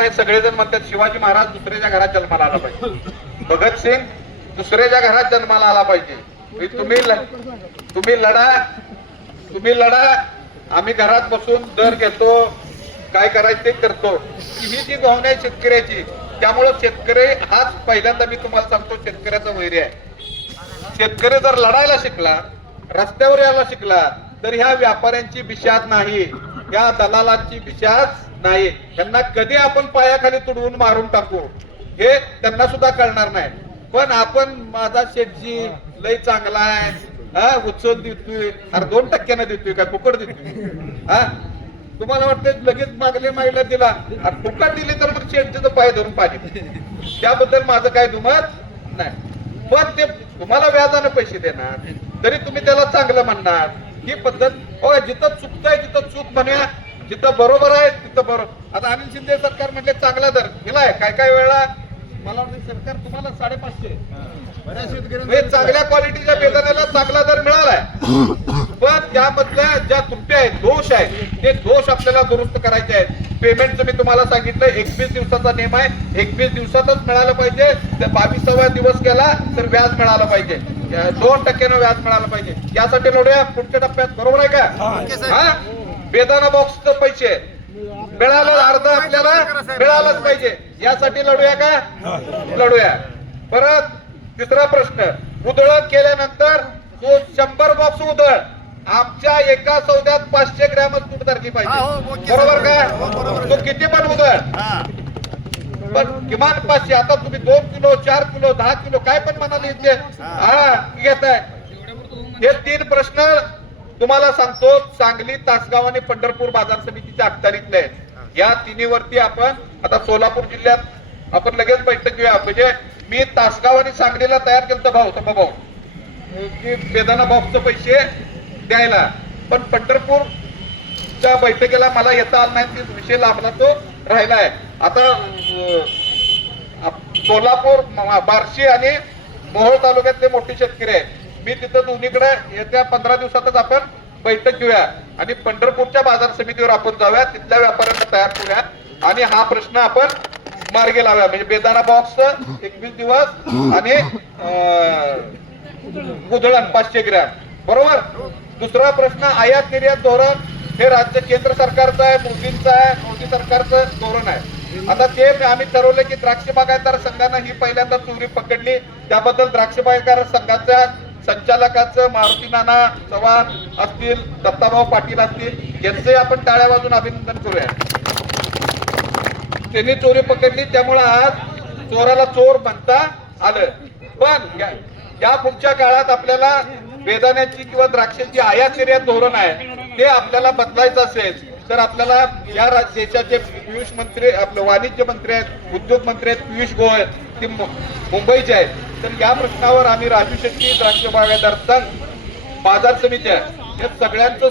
म्हणताय सगळेजण म्हणतात शिवाजी महाराज दुसऱ्याच्या घरात जन्माला आला पाहिजे, भगतसिंग दुसऱ्याच्या घरात जन्माला आला पाहिजे, तुम्ही लढा, आम्ही घरात बसून दर घेतो, काय करायचं ते करतो, ही जी भावना आहे शेतकऱ्याची. त्यामुळे शेतकरी हाच पहिल्यांदा मी तुम्हाला सांगतो शेतकऱ्याचा वैरी आहे. शेतकरी जर लढायला शिकला, रस्त्यावर यायला शिकला, तर ह्या व्यापाऱ्यांची बिशाद नाही, या दलालांची बिशाद नाही. त्यांना कधी आपण पायाखाली तुडवून मारून टाकू हे त्यांना सुद्धा कळणार नाही. पण आपण माझा शेठजी लय चांगला आहे, उचल देतोय, अरे 2% देतोय काय फुकट देतोय? तुम्हाला वाटतं लगेच मागले मागला दिला, फुकट दिली तर मग शेठजीचं पाय धरून पाणी, त्याबद्दल माझं काय दुमत नाही. पण ते तुम्हाला व्याजाने पैसे देणार तरी तुम्ही त्याला चांगलं म्हणणार, ही पद्धत. हो, जिथं चुकतंय तिथं चूक म्हणूया, जिथं बरोबर आहे तिथं बरोबर. आता अनिल शिंदे सरकार म्हटले चांगला दर दिलाय, काय वेळा मला वाटतं सरकार तुम्हाला 550 चांगल्या क्वालिटीच्या बेदाण्याला चांगला दर मिळालाय. पण त्यामधल्या ज्या त्रुटी आहेत, दोष आहेत, ते दोष आपल्याला दुरुस्त करायचे आहेत. पेमेंटचं मी तुम्हाला सांगितलं 21 दिवसाचा नियम आहे, 21 दिवसातच मिळालं पाहिजे. 22वा दिवस गेला तर व्याज मिळालं पाहिजे, 2% व्याज मिळालं पाहिजे. यासाठी लढूया पुढच्या टप्प्यात, बरोबर आहे का? बेदाना बॉक्सचे पैसे मिळालं, अर्धा आपल्याला मिळालंच पाहिजे, यासाठी लढूया का? लढूया. परत तिसरा प्रश्न, उधळण केल्यानंतर तो 100 बॉक्स उधळ आमच्या एका सौद्यात 500 ग्रॅमच तूट धरली पाहिजे, बरोबर का? तो किती पण उधळ, पण किमान 500. आता तुम्ही 2 किलो 4 किलो 10 किलो काय पण म्हणाले इथे घेताय. हे 3 प्रश्न तुम्हाला सांगतो, सांगली, तासगाव आणि पंढरपूर बाजार समितीच्या अखत्यारीतले आहेत. या तिन्हीवरती आपण आता सोलापूर जिल्ह्यात आपण लगेच बैठक घेऊया. म्हणजे मी तासगाव आणि सांगलीला तयार केलं भाऊ की बेदाना बॉक्सचे पैसे द्यायला, पण पंढरपूरच्या बैठकीला मला येता आला नाही, विषय लांबला तो राहिलाय. आता सोलापूर, बार्शी आणि मोहोळ तालुक्यातले मोठे शेतकरी आहेत, मी तिथं दोन्हीकडे येत्या 15 दिवसातच आपण बैठक घेऊया आणि पंढरपूरच्या बाजार समितीवर आपण जाऊया, तिथल्या व्यापाऱ्यांना तयार करूया आणि हा प्रश्न आपण मार्गी लावूया. म्हणजे बेदाना बॉक्स 21 दिवस आणि उधळण 500 ग्रॅम, बरोबर. दुसरा प्रश्न, आयात निर्यात धोरण हे राज्य केंद्र सरकारचं आहे, मोदींचं आहे, मोदी सरकारचं धोरण आहे. आता ते आम्ही ठरवलं की द्राक्ष बागायतदार संघानं ही पहिल्यांदा चोरी पकडली, त्याबद्दल द्राक्ष बागायतदार संघाच्या संचालकाचं मारुती नाना चव्हाण असतील, दत्ताभाऊ पाटील असतील, यांचे आपण टाळ्या वाजून अभिनंदन करूया. त्यांनी चोरी पकडली, त्यामुळे आज चोराला चोर म्हणता आलं. पण या पुढच्या काळात आपल्याला बेदाण्याची किंवा द्राक्षाची आयात निर्यात धोरण आहे ते आपल्याला बदलायचं असेल तर आपल्याला या देशाचे पियुष मंत्री, आपले वाणिज्य मंत्री आहेत, उद्योग मंत्री आहेत पियुष गोयल, ते मुंबईचे आहेत. तर या प्रश्नावर आम्ही राजू शेट्टी, द्राक्ष बागायतदार संघ, बाजार समित्या या सगळ्यांचं